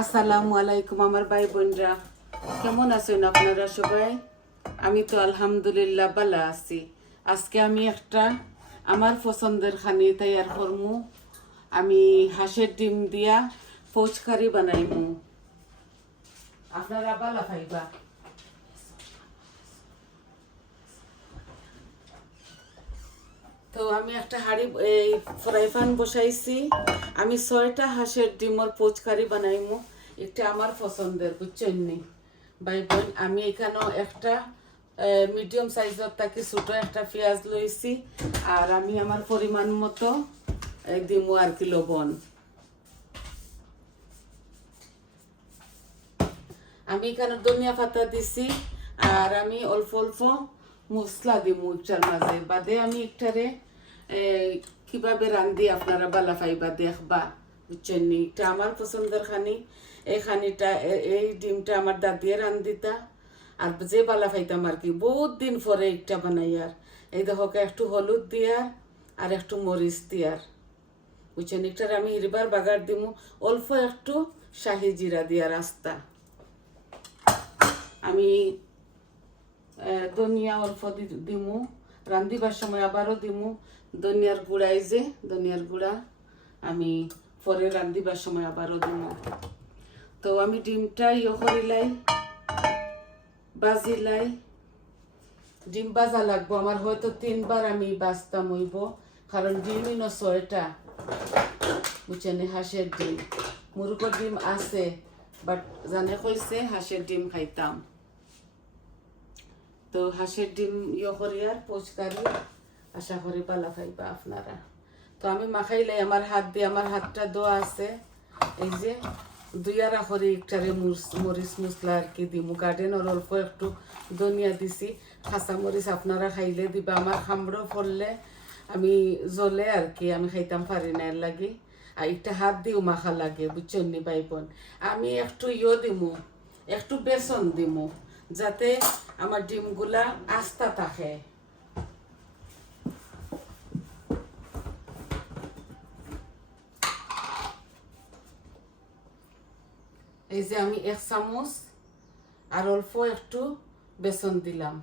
আসসালামু আলাইকুম আমার ভাই বোনরা, কেমন আছেন আপনারা সবাই? আমি তো আলহামদুলিল্লাহ ভালো আছি। আজকে আমি একটা আমার পছন্দের খানি তৈয়ার করমু। আমি হাঁসের ডিম দিয়া ফৌজকারি বানাইমু। আপনারা ভালো খাইবা। তো আমি একটা এই ফ্রাই প্যান বসাইছি। আমি 6টা হাঁসের ডিমর পোচকারি বানাইমু। এটা আমার পছন্দের, বুঝছেন নি ভাই বোন? আমি এখানেও একটা মিডিয়াম সাইজের তাকে ছোটো একটা পেঁয়াজ লইছি। আর আমি আমার পরিমাণ মতো দিমু আর কি লবণ। আমি এখানে ধনিয়া পাতা দিছি। আর আমি অল্প অল্প মশলা দিমু একটার মাঝে। বাদে আমি একটারে কিভাবে রান্ধি আপনারা বালা পাইবা দেখবা, বুঝছেন নি? এটা আমার পছন্দের খানি। এই খানিটা এই ডিমটা আমার দাদিয়ে রান্ধিতা। আর যে বালা পাইতাম আর কি বহুত দিন পরে একটা বানাই। আর এই দেখো একটু হলুদ দিয়ার আর একটু মরিচ দিয়ার, বুঝছেন? একটার আমি হিরবার বাগার দিমু অল্প একটু শাহি জিরা দিয়ার রাস্তা। আমি ধনিয়া অল্প দিমু, রান্ধিবার সময় আবারও দিমু ধনিয়ার গুঁড়া। এই যে ধনিয়ার গুঁড়া আমি পরে রান্ধিবার সময় আবারও দিমু। তো আমি ডিমটা করিলাই, বাজিলাই। ডিম বাজা লাগবো আমার, হয়তো 3বার আমি বাজতাম হইব, কারণ ডিমই 6টা, বুঝছেন? হাঁসের ডিম, মুরগোর ডিম আছে, বাট জানে কইছে হাঁসের ডিম খাইতাম। তো হাঁসের ডিম করিয়ার পোচকারি আশা করি পালা খাইবা আপনারা। তো আমি মাখাইলাই আমার হাত দিয়ে, আমার হাতটা দোয়া আছে। এই যে দুইয়ারা করে একটারে মরিচ মশলা আর কি দিমু। গার্ডেনের অল্প একটু ধনিয়া দিছি। কাঁচা মরিচ আপনারা খাইলে দিবা। আমার খামড়ো পড়লে আমি জ্বলে আর কি, আমি খাইতাম পারি না, এর লাগি আর একটা হাত দিও মাখা লাগে, বুঝছেন নি ভাই বোন? আমি একটু দিমু, একটু বেসন দিমু, যাতে আমার ডিমগুলা আস্তা থাকে। এই যে আমি 1 চামচ আর অল্প একটু বেসন দিলাম।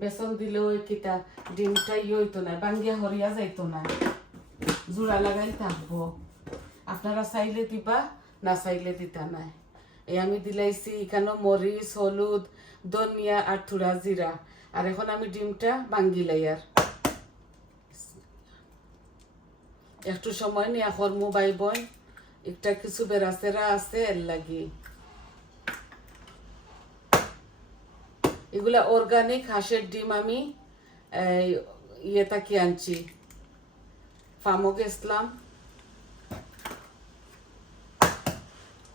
বেসন দিলেও কিতা ডিমটা হইতো না, বাঙ্গিয়া হরিয়া যাইতো না, জোড়া লাগাই থাকবো। আপনারা চাইলে দিবা, না চাইলে দিতা নাই। এই আমি দিলাইছি এখানে মরিচ, হলুদ, ধনিয়া আর থুড়া জিরা। আর এখন আমি ডিমটা বাঙ্গিলাই। আর একটু সময় নিয়ে করমু ভাই বোন, একটা কিছু বেড়াচেরা আছে এর লাগি। এগুলা অর্গানিক হাঁসের ডিম আমি তাকি আনছি, ফার্মও গেছিলাম,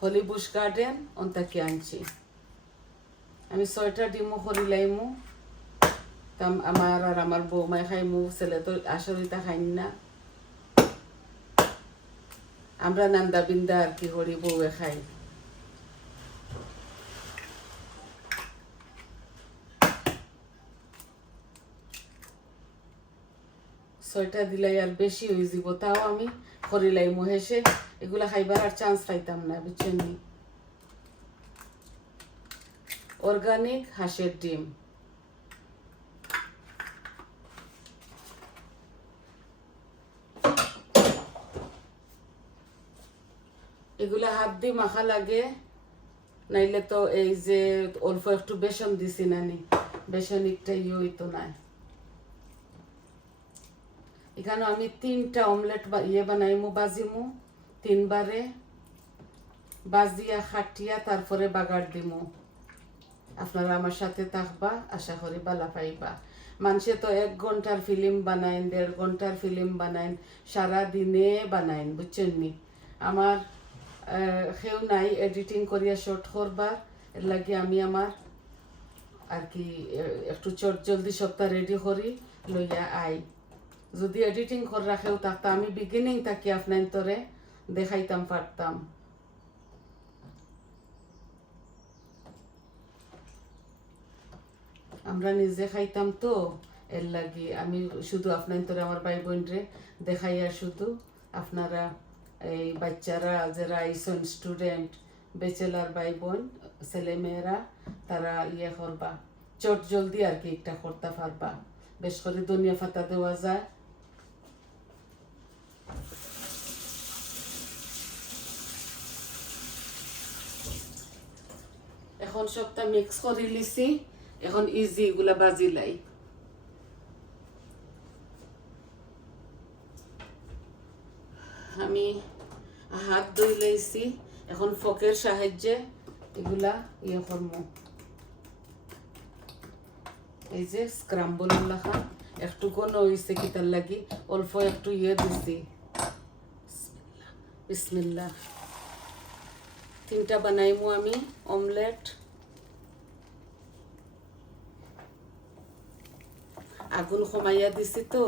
হলিবুশ গার্ডেন অন্তাকি আনছি। আমি 6টা ডিমও করিলাইমু। আমার আর আমার বৌমাই খাইমু, ছেলে তো আসরিতা খাইন না। আমরা নান্দা বিন্দা আর কি করি, বউয়ে খাই। ছয়টা দিলাই আর বেশি হয়ে যাব, তাও আমি করিলাই মহেশে। এগুলা খাইবার আর চান্স পাইতাম না, বুঝছেন নি? অর্গানিক হাঁসের ডিম। এগুলা হাত দিয়ে মাখা লাগে, নাইলে তো এই যে অল্প একটু বেসন দিছি নানি, বেসন একটা হইতো না। এখানে আমি 3টা অমলেট বানাইমু, বাজিমু 3বারে, বাজিয়া খাটিয়া তারপরে বাগার দিমু। আপনারা আমার সাথে থাকবা, আশা করি বালা পাইবা। মানুষে তো 1 ঘন্টার ফিল্ম বানাইন, 1.5 ঘন্টার ফিল্ম বানাইন, সারা দিনে বানাইন, বুঝছেন নি? আমার কেউ নাই এডিটিং করিয়া শর্ট করবার, এর লাগে আমি আমার আর কি একটু চট জলদি সপ্তাহ রেডি করি লইয়া আই। যদি এডিটিং করে রাখেও থাকতাম, আমি বিগিনিং থাকি আপনার তরে দেখাইতাম পারতাম। আমরা নিজে খাইতাম তো, এর লাগি আমি শুধু আপনার তরে আমার ভাই বোনরে দেখাইয়া শুধু আপনারা এই বাচ্চারা যারা আইসন স্টুডেন্ট ব্যাচেলার ভাই বোন ছেলেমেয়েরা তারা করবা চট জলদি আর কি একটা করতে পারবা। বেশ করে ধনিয়া পাতা দেওয়া যায়। এখন সবটা মিক্স করে লিছি। এখন ইজি এগুলা বাজি লাই। আমি হাত ধুই লাইছি। এখন ফকের সাহায্যে এগুলা করবো। এই যে স্ক্রাম্বল লেখা একটু ঘন হয়েছে কিতার লাগি অল্প একটু দিছি। বিসমিল্লাহ। 3টা বানাইমু আমি অমলেট। আগুন কমাইয়া দিছি তো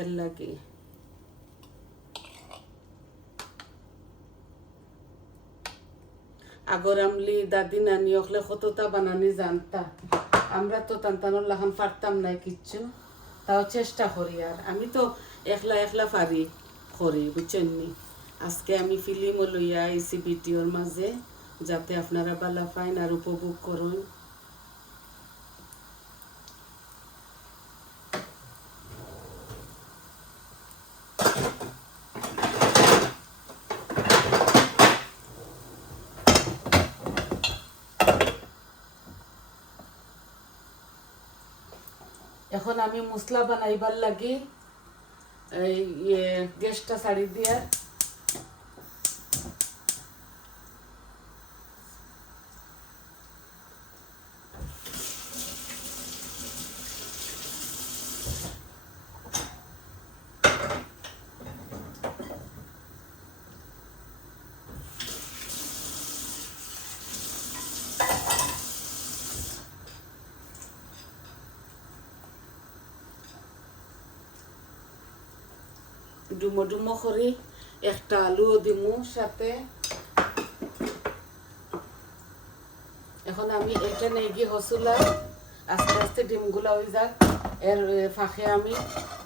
এর লাগি। আগর আমলি দাদি নানি হলে কতটা বানানি জানতা। আমরা তো টানটানোর লাখান পারতাম না কিচ্ছু, তাও চেষ্টা করি। আর আমি তো একলা একলা পারি করি বুঝছেন নি। আজকে আমি ফিল্মও লইয়া আইছি ভিডিওর মাঝে, যাতে আপনারা বালা পাইন আর উপভোগ করুন। এখন আমি মশলা বানাইবার লাগি এই গ্যাসটা ছাড়ি দিয়া ডুমো ডুমো করি। একটা আলুও দিমু সাথে। এখন আমি এটা নিয়ে গিয়ে হসুলাই আস্তে আস্তে ডিমগুলা হয়ে যাক। এর ফাঁকে আমি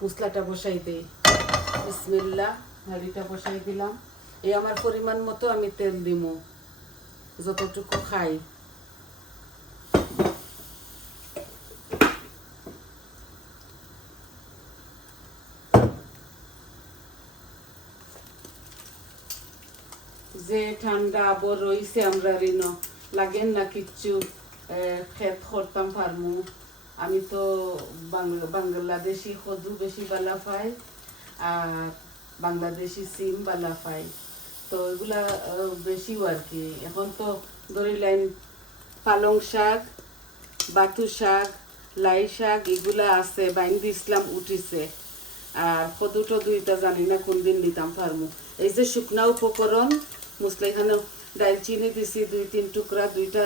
মশলাটা বসাই দিই। বিসমিল্লাহ। হাঁড়িটা বসাই দিলাম। এই আমার পরিমাণ মতো আমি তেল দিমু, যতটুকু খাই। যে ঠান্ডা আবর রয়েছে আমরা ঋণ লাগেন না কিচ্ছু খেত করতাম পারমু। আমি তো বাংলাদেশি খদু বেশি বালা পাই আর বাংলাদেশি সিম বালা পাই, তো এগুলা বেশিও আর কি। এখন তো ধরি লাইন পালং শাক, বাতু শাক, লাই শাক এগুলা আছে, বাইন দিছিলাম উঠিছে। আর খদু টদু এটা জানি না কোন দিন নিতাম পারমু। এই যে শুকনা উপকরণ মশলা, এখানে দালচিনি দিছি 2-3 টুকরা, 2টা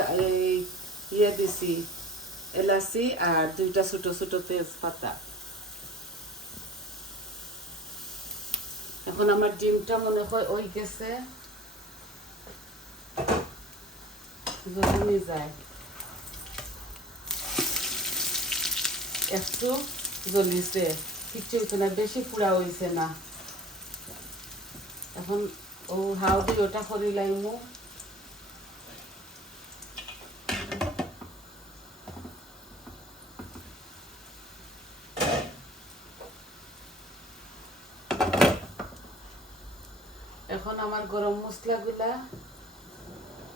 দিছি এলাচি আর 2টা ছোট ছোট তেজপাতা। এখন আমার ডিমটা মনে হয় ওই গেছে, জমে যায় একটু জ্বলিছে, কিচ্ছু হইছে না, বেশি পুরা হইছে না। এখন ও হাও দিয়ে ওটা করি লাইমু। এখন আমার গরম মশলা গুলা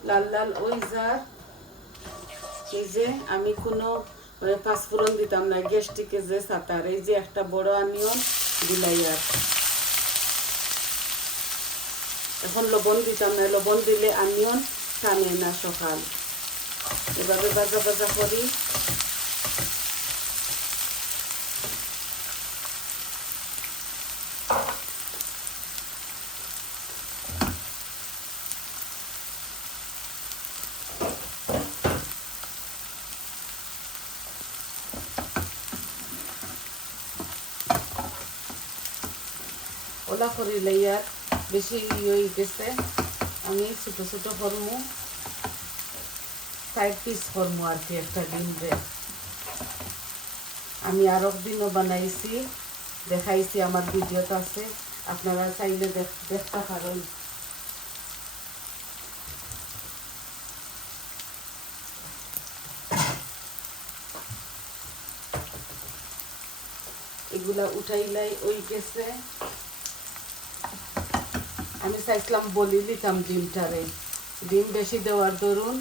লাল লাল ওই যার। এই যে আমি কোনো পাঁচফোড়ন দিতাম না, গ্যাস্ট্রিকে যে সাতার। এই যে একটা বড় অনিয়ন দিলাই। আর এখন লবণ দিতাম না, লবণ দিলে অনিয়ন টানে না সকাল। এভাবে ভাজা ভাজা করি। ওলা করিলে আর বেশি হয়ে গেছে। আমি ছোটো ছোটো করমু, 5 পিস করমু আর কি একটা ডিম রে। আমি আর একদিনও বানাইছি, দেখাইছি, আমার ভিডিওতে আছে। আপনারা চাইলে দেখতে পারেন। এগুলা উঠাইলাই ওই গেছে। আমি চাইছিলাম বলি দিতাম ডিমটারে, ডিম বেশি দেওয়ার দরুন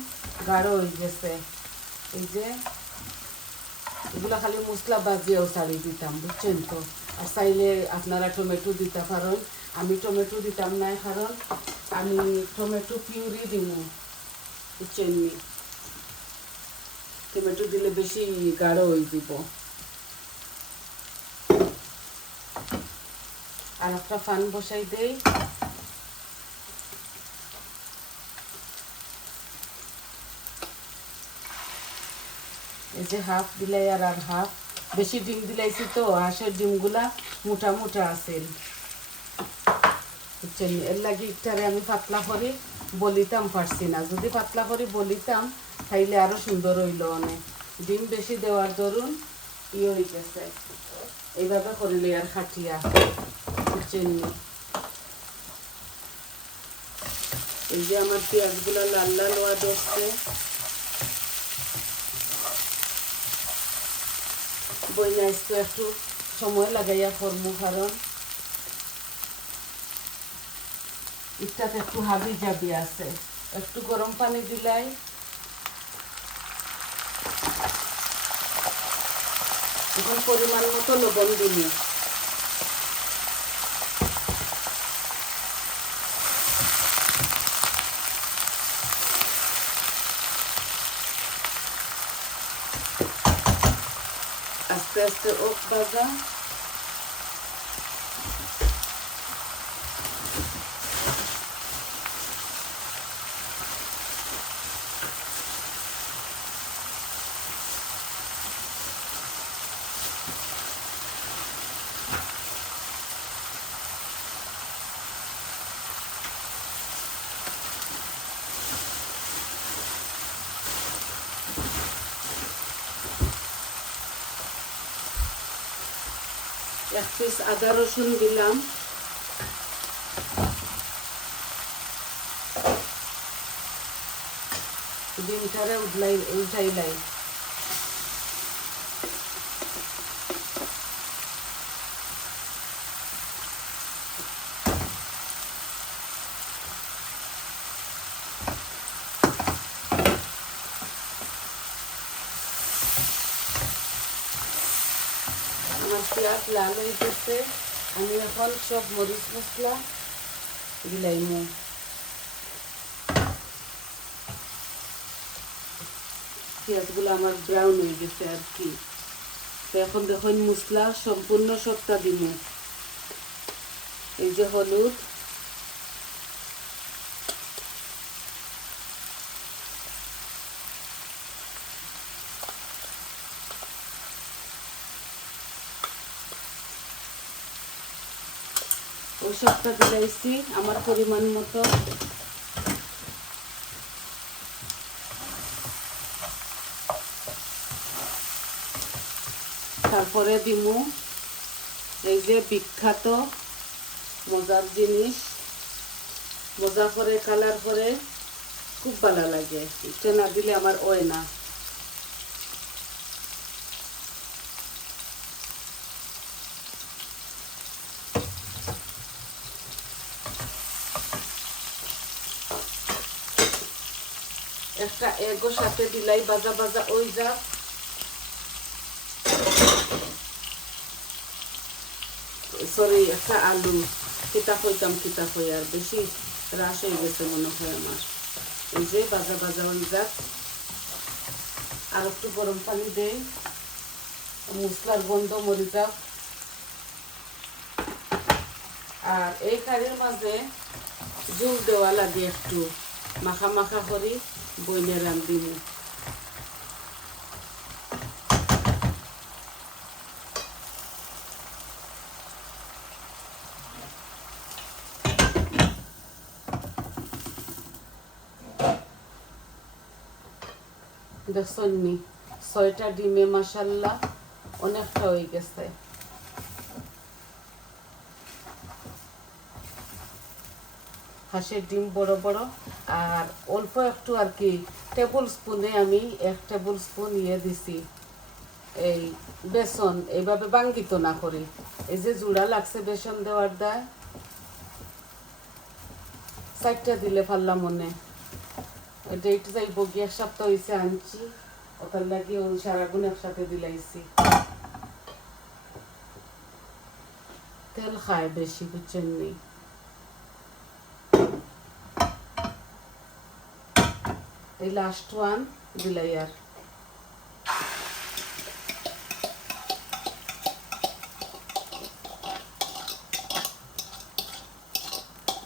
গাঢ় হয়ে গেছে। এই যে এগুলা খালি মশলা বাজিয়েও ছাড়ি দিতাম, বুঝছেন তো। আর চাইলে আপনারা টমেটো দিতে পারেন। আমি টমেটো দিতাম না, কারণ আমি টমেটো পিউরি দিব, বুঝছেন। টমেটো দিলে বেশি গাঢ় হয়ে দিব। আর একটা ফান বসাই দেই। এই যে হাফ দিলাই আর হাফ, বেশি ডিম দিলাইছি তো, হাঁসের ডিমগুলা মোটা মোটা আছে, বুঝছেন। এর লাগে ইটারে আমি পাতলা করে বলিতাম পারছি না। যদি পাতলা করে বলিতাম তাইলে আরো সুন্দর হইল অনেক। ডিম বেশি দেওয়ার দরুন হয়ে গেছে। এইভাবে করিলে আর খাটিয়া, বুঝছেন। এই যে আমার পেঁয়াজগুলা লাল লাল হওয়া ধরছে। বইনা একটু সময় লাগাইয়া করবো, কারণ ইটাতে একটু হাবি জাবি আছে। একটু গরম পানি দিলাই, এখন পরিমাণ মতো লবণ দিবি। আস্তে আস্তে ওক ভাজা। এক পিস আদা রসুন দিলাম। ডিমটারে উঠাইলাই। আমার পেঁয়াজ লাল হয়ে গেছে। আমি এখন সব মরিচ মশলা দিলাইমু। পেঁয়াজগুলো আমার ব্রাউন হয়ে গেছে আর কি। তো এখন দেখুন মশলা সম্পূর্ণ সবটা দিব। এই যে হলুদ, ওই সবটা দিলাইছি আমার পরিমাণ মতো। তারপরে দিমু এই যে বিখ্যাত মজার জিনিস, মজা করে কালার করে খুব ভালো লাগে। এটা না দিলে আমার ওই না। একটা এগো সাথে দিলাই বাজা বাজা ওই যা। সরি, একটা আলু। কিতা কইতাম আর বেশি রাস হয়ে গেছে মনে হয় আমার। এই যে বাজা বাজা ওই যাক। আর একটু গরম পানি দেই, মশলার গন্ধ মরে যাক। আর এই কারির মাঝে জল দেওয়া লাগে, একটু মাখা মাখা করি বইলে রান্ধিব। দেখছেন নি 6টা ডিমে মাশাআল্লাহ অনেকটা হয়ে গেছে। হাঁসের ডিম বড় বড়, আর অল্প একটু আর কি টেবিল স্পুনে আমি 1 টেবিল স্পুন দিছি এই বেসন, এইভাবে বাঙ্গিত না করি, এই যে জুড়া লাগছে বেসন দেওয়ার দায় 4টা দিলে পারলাম মনে ডেট যাইব গিয়ে 1 সপ্তাহ হয়েছে আনছি, ওটার লাগে ওই সারাগুন একসাথে দিলাইছি। তেল খায় বেশি, বুঝছেন নি? এই লাস্ট ওয়ান দিলাই আর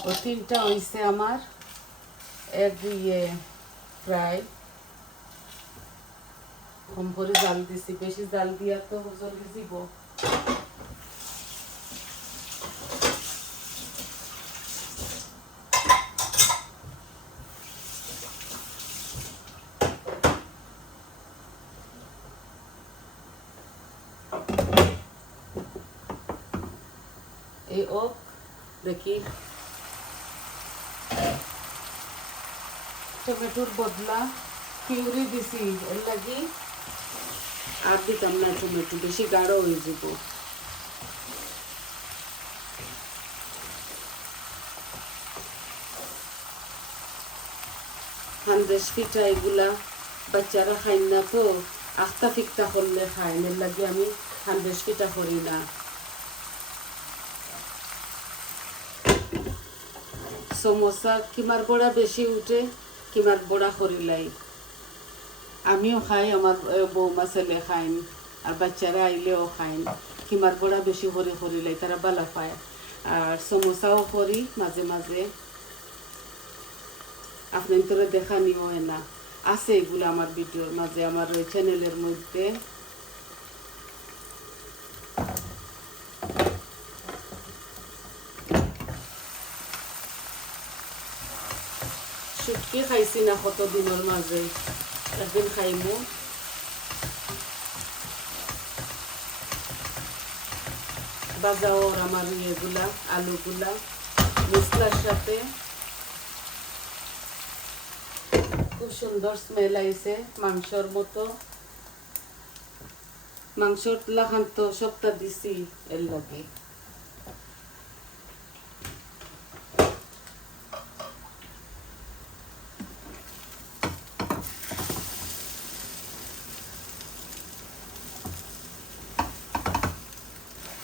ও 3টা হয়েছে আমার এক ফ্রাই। কম করে জাল দিছি, বেশি জাল দিয়া তো জলদি দিব। এই ও দেখি টমেটোর বদলা পিউরি দিছি, এর লাগি আর দিতাম না টমেটো, বেশি গাঢ় হয়ে যাব। হান্দেশ পিঠা এগুলা বাচ্চারা খাই না তো, আখতা ফিকতা করলে খায়, এর লাগে আমি হান্দেশ পিঠা করি না। সমোসা কিমার বড়া বেশি উঠে, কিমার বড়া করিলাই আমিও খাই, আমার বৌমা ছেলে খাইন, আর বাচ্চারা আইলেও খাইন। কিমার বড়া বেশি করিলাই তারা বালা পায়, আর সমোসাও করি মাঝে মাঝে। আপনার তোরা দেখা নিও না, আছে এগুলো আমার ভিডিওর মাঝে, আমার ওই চ্যানেলের মধ্যে। শুটকি খাইছি না কত দিনের মাঝে, একদিন খাইমু। বাজাও আমার ইয়েগুলা আলুগুলা মশলার সাথে, খুব সুন্দর স্মেল আইছে মাংসর মতো। মাংসর লাখান তো সবটা দিছি এর লাগে।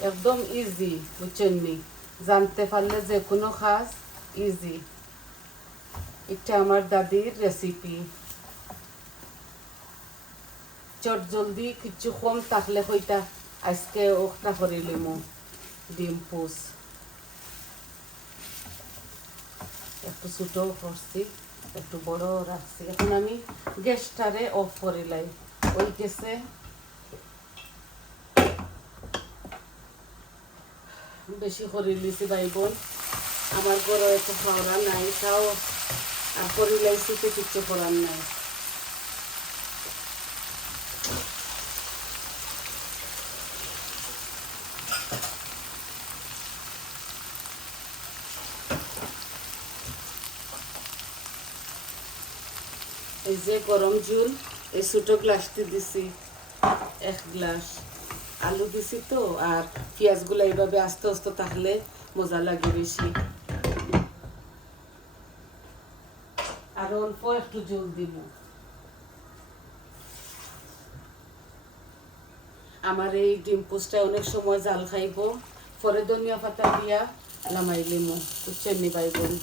একদম ইজি, বুঝছেন নি? জানতে পারলে যে কোনো কাজ ইজি। এটা আমার দাদির রেসিপি, চট জলদি কিছু কম থাকলে হইতা আজকে ওটা করে লিমু ডিম পুষ। একটু ছোটো করছি, একটু বড় রাখছি। এখন আমি গ্যাসটারে অফ করিলাই, ওই গ্যাসে বেশি করে লিছি ভাই বোন, আমার ঘরে এত খাওয়া নাই, তাও আর করিলাইছি তো কিচ্ছু করার নাই। এই যে গরম জল এই ছোটো গ্লাসটি দিছি, 1 গ্লাস আলু দিছি তো, আর পেঁয়াজগুলো এইভাবে আস্তে আস্তে থাকলে মজা লাগে বেশি। আর অল্প একটু জল দিব। আমার এই ডিম পোস্টটা অনেক সময় জাল খাইব, পরে ধনিয়া পাতা দিয়া নামাই লিমু, বুঝছেন নি ভাই বোন?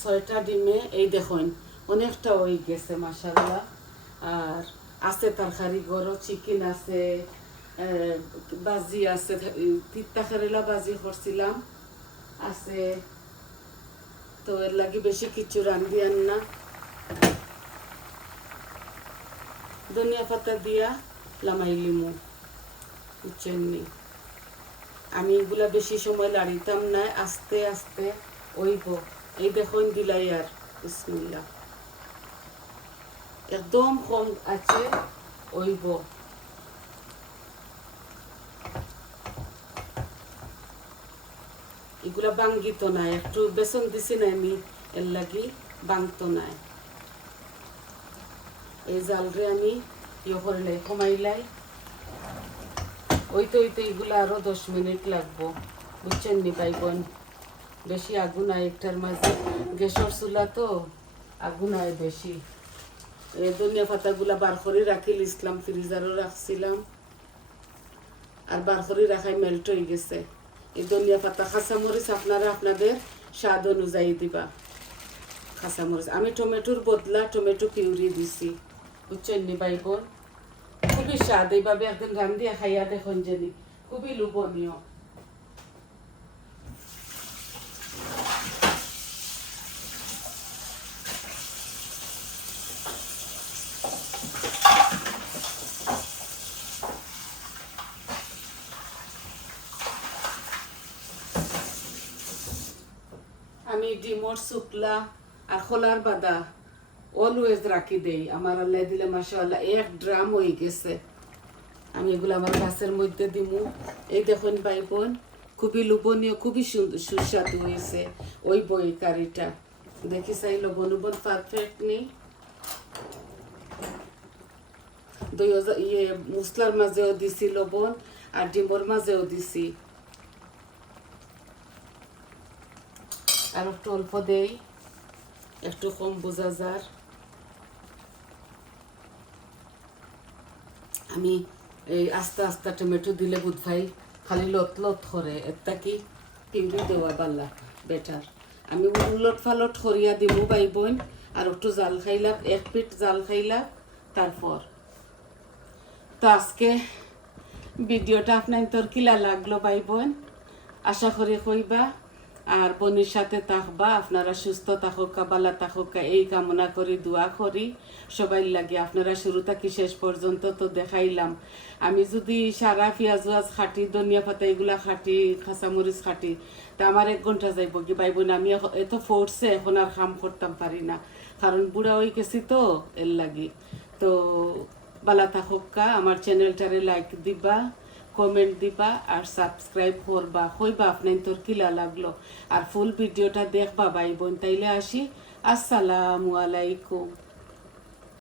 ছয়টা ডিমে এই দেখুন অনেকটা হয়ে গেছে মাশাআল্লাহ। আর আছে তরকারি গরো, চিকেন আছে, বাজি আছে, তিতা কেরেলা বাজি করছিলাম, আছে, তো এর লাগি বেশি কিছু রান্ধিয়ান না। ধনিয়া পাতা দিয়া লামাই লিমু, বুঝছেন নি? আমি এগুলা বেশি সময় লাড়িতাম না, আস্তে আস্তে ওইব। এই দেখুন দিলাই আর বিসমিল্লাহ, একদম কম আছে ওইব। এগুলা বাঙ্গিত নাই, একটু বেসন দিছি না আমি, এর লাগি বাংতো নাই। এই জালরে আমি ইয়ে করলাই, কমাইলাই। ওইতে এগুলা আরো 10 মিনিট লাগবো, বুঝছেন নি ভাই বোন? বেশি আগুন হয় একটার মাঝে, গ্যাসের চুলা তো আগুন হয় বেশি। এই ধনিয়া পাতাগুলা বার করে রাখি লিসলাম, ফ্রিজারও রাখছিলাম, আর বার করে রাখাই মেল্ট হয়ে গেছে। এই ধনিয়া পাতা, কাঁচামরিচ আপনারা আপনাদের স্বাদ অনুযায়ী দিবা। কাঁচামরিচ আমি টমেটোর বদলা টমেটো পিউরি দিছি, বুঝছেন নি ভাই বোন? খুবই স্বাদ, এইভাবে একদিন রান্ধিয়া খাইয়া দেখুন জানি, খুবই লোভনীয়। আমি ডিমর শুকলা আর খোলার বাদা অলওয়েজ রাখি দেই। আমার আল্লাহ দিলে মাশাআল্লাহ 1 ড্রাম হয়ে গেছে। আমি এগুলো আমার গাছের মধ্যে দিমু। এই দেখুন ভাই বোন, খুবই লোভনীয়, খুবই সুস্বাদু হয়েছে ওই বই কারিটা। দেখি চাই লবণ উবন পারফেক্ট নেই। মশলার মাঝেও দিছি লবণ, আর ডিমর মাঝেও দিছি। আর একটু অল্প দেই, একটু কম বোঝা যার। আমি এই আস্তে আস্তে টমেটো দিলে বুধ ভাই খালি লত লত করে, এটা কি পিউরি দেওয়া বাল্লা বেটার। আমি উলট ফালট করিয়া দিব ভাই বোন, আর একটু জাল খাইলাম, 1 পিঠ জাল খাইলাম। তারপর তো আজকে ভিডিওটা আপনার তোর কিলা লাগলো ভাই বোন, আশা করি কইবা আর বোনের সাথে থাকবা। আপনারা সুস্থ থাকুকা, বালা থাকুকা, এই কামনা করি, দোয়া করি সবাই লাগে। আপনারা শুরু থাকি শেষ পর্যন্ত তো দেখাইলাম। আমি যদি সারা পেঁয়াজ খাটি, ধনিয়া পাতা এগুলা খাটি, কাঁচামরিচ খাটি, তা আমার 1 ঘন্টা যাইব কি ভাই বোন। আমি এত ফোর্সে এখন আর কাম করতাম পারি না, কারণ বুড়া হয়ে গেছি তো, এর লাগি। তো বালা থাকুকা, আমার চ্যানেলটারে লাইক দিবা, কমেন্ট দিবা, আর সাবস্ক্রাইব করবা। কইবা আপনার তোর কিলা লাগলো, আর ফুল ভিডিওটা দেখবা ভাই বোন। তাইলে আসি, আসসালামু আলাইকুম।